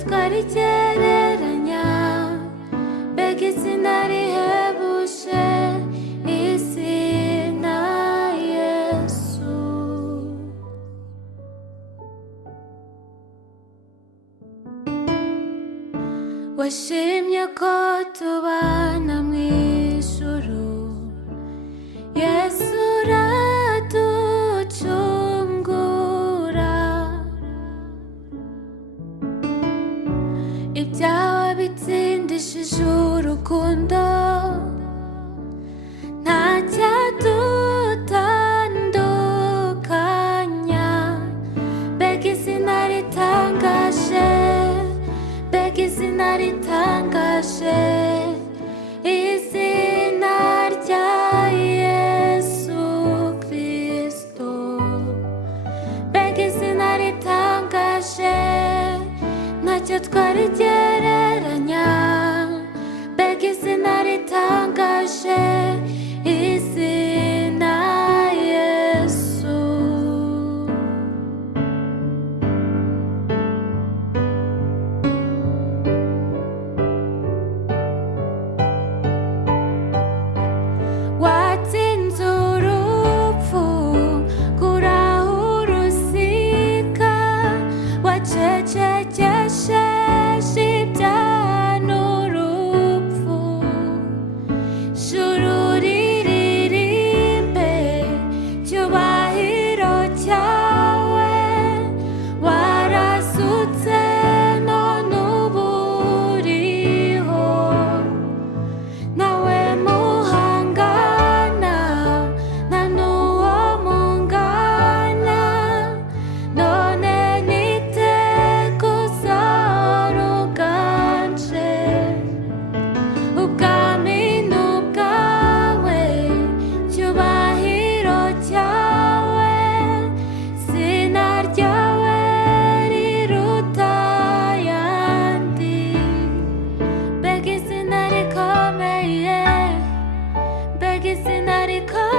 twarigereranya mbega izina rihebuje izina Yesu. washimye ko tubana mu ijuru, Yesu uraducungura, ibyawe bitsindishije urukundo, nta cyadutandukanya. mbega izina ritangaje, mbega izina ritangaje, izina rya Yesu Kristo. mbega izina ritangaje, ntacyo twarigereranya. mbega izina ritangaje, izina Yesu. watsinze urupfu, kuraho urusika, wacecekesheje ibyaha n'urupfu. juru riririmbe cyubahiro cyawe, warazutse none ubu uriho, nawe muhangana nta n'uwo mungana, none niteka uzahora uganje. ubwami ni ubwawe, cyubahiro cyawe, izina ryawe riruta ayandi. mbega izina rikomeye, mbega izina rikomeye.